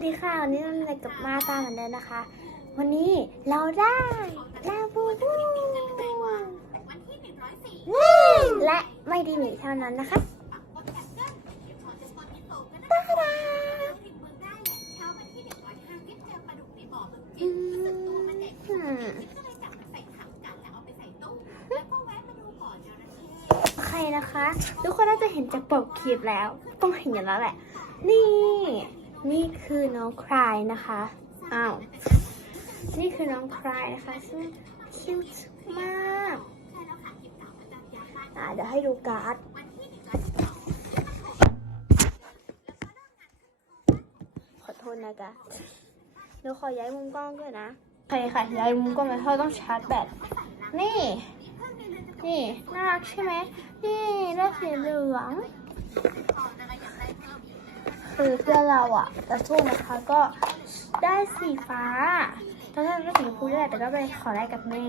สวัสดีค่ะวันนี้เราจะกลับมาตามเหมือนเดิมนะคะ วันนี้เราได้ลาบูบูและไม่ดีหมีเท่านั้นนะคะตาดาอืมโอเคนะคะ ทุกคนน่าจะเห็นจากปกคลิปแล้ว ต้องเห็นอยู่แล้วแหละ นี่ นี่คือน้องคลายนะคะ อ้าว นี่คือน้องคลายนะคะซึ่งคิวมาก อ่าเดี๋ยวให้ดูการ์ด ขอโทษนะจ๊ะเดี๋ยวขอย้ายมุมกล้องด้วยนะโอเคค่ะย้ายมุมกล้องแล้วเราต้องชาร์จแบต นี่ นี่ น่ารักใช่ไหม นี่ได้สีเหลือง คือเพื่อนเราอะจะสู้นะคะก็ได้สีฟ้าตอนแรกก็สีชมพูด้วยแต่ก็ไปขอแลกกับแม่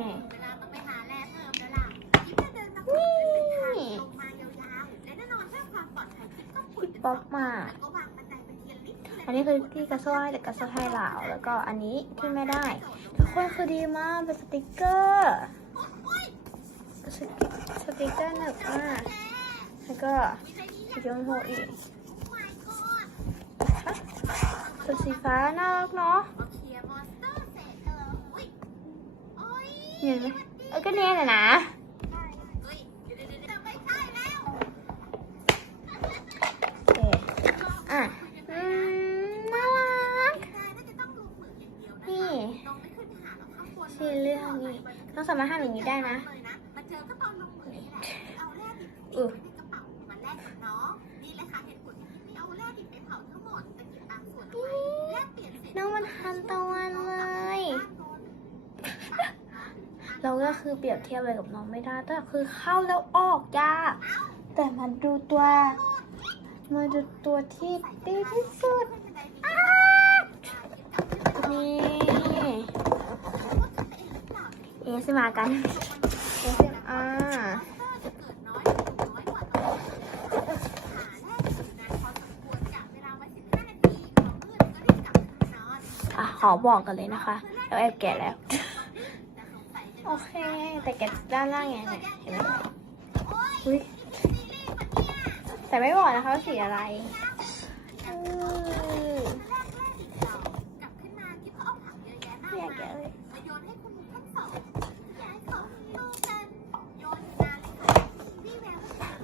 นี่พี่ป๊อปมา อันนี้คือที่กระโซ่ให้แต่กระโซ่ให้เราแล้วก็อันนี้ที่ไม่ได้ ทุกคนคือดีมากเป็นสติกเกอร์สติสติกเกอร์หนึบมากแล้วก็สีชมพูอีก ตัวสีฟ้าน่ารักเนาะเห็นไหมเออก็เนี่ยแหละนะโอเคอะอืมน่ารักนี่สีเหลืองนี่ต้องสามารถทำอย่างนี้ได้นะอือ น้องมันทันตะวันเลย เราก็คือเปรียบเทียบอะไรกับน้องไม่ได้ แต่คือเข้าแล้วออกยากแต่มันดูตัวมาดูตัวที่ดีที่สุดนี่เอสมากันเอสอ่าอะ ขอบอกกันเลยนะคะเราแอบแกะแล้ว โอเค แต่แกะด้านล่างไงเนี่ยเห็นไหมอุ้ยแต่ไม่บอกนะคะว่าสีอะไรอืมไม่อยากแกะเลย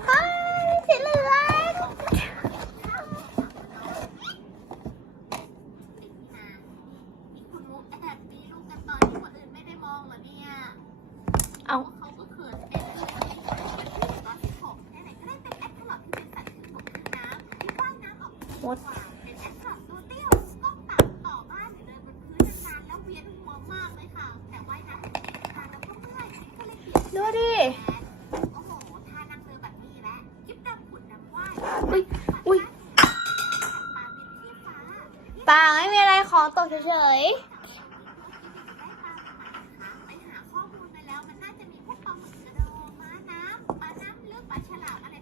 อ้าวสีเหลือง เอาหมดดูดิอุ้ยอุ้ยปางไม่มีอะไรของตกเฉยๆ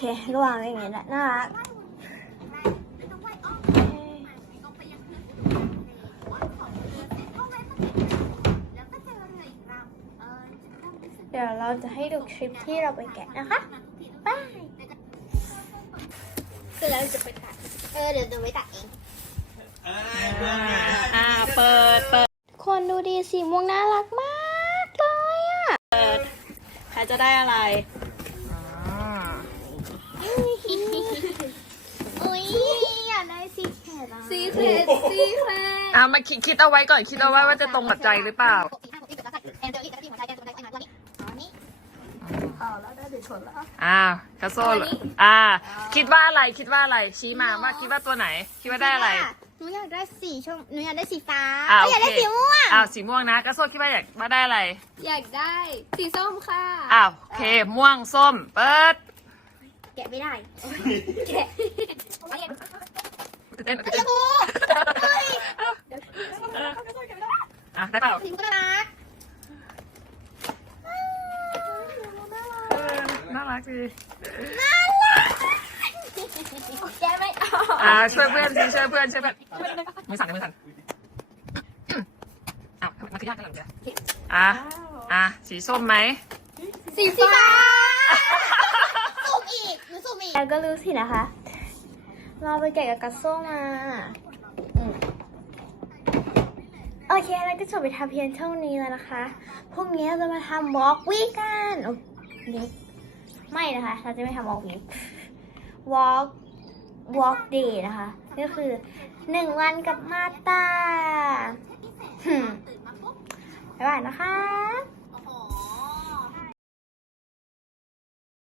เคก็วางไว้อย่างนี้แหละน่ารักเดี๋ยวเราจะให้ดูคลิปที่เราไปแกะนะคะบายคือเราจะไปตัด เออ เดี๋ยวจะไปตัดเองอ่า เปิด เปิด คนดูดีสีม่วงน่ารักมากเลยอะ เปิด ใครจะได้อะไร โอ้ยอยากได้ซีเคทอะซีเคทซีเคทอะมาคิดคิดเอาไว้ก่อนคิดเอาไว้ว่าจะตรงกับใจหรือเปล่าอาแล้วได้ดีสุดแล้วอ่ากระโซ่อ่า คิดว่าอะไรคิดว่าอะไรชี้มาว่าคิดว่าตัวไหน คิดว่าได้อะไรหนูอยากได้สีชมหนูอยากได้สีฟ้าอยากได้สีม่วงอ้าวสีม่วงนะกระโซ่คิดว่าอยากว่าได้อะไร อยากได้สีส้มค่ะอ้าวโอเคม่วงส้มเปิด แกะไม่ได้ แกะตื่นเต้นตื่นเต้นอะได้เปล่าสีม่วงน่ารักเออน่ารักดีแกะไม่เอาอ่าช่วยเพื่อนสิช่วยเพื่อนช่วยเพื่อนมือสั่นมือสั่นอ้าวมันคือยากกันหรือเปล่าอะอะสีส้มไหมสีฟ้าสุ่มอีก หนูสุ่มอีกแล้วก็รู้สินะคะ เราไปแกะกับกัสโซมาโอเคแล้วก็จบไปทำเพียงเท่านี้แล้วนะคะ พรุ่งนี้เราจะมาทำวอล์กวีกันโอ้นี่ไม่นะคะ เราจะไม่ทำวอล์กวีวอล์กวอล์กเดย์นะคะ ก็คือหนึ่งวันกับมาตาบ๊ายบายนะคะ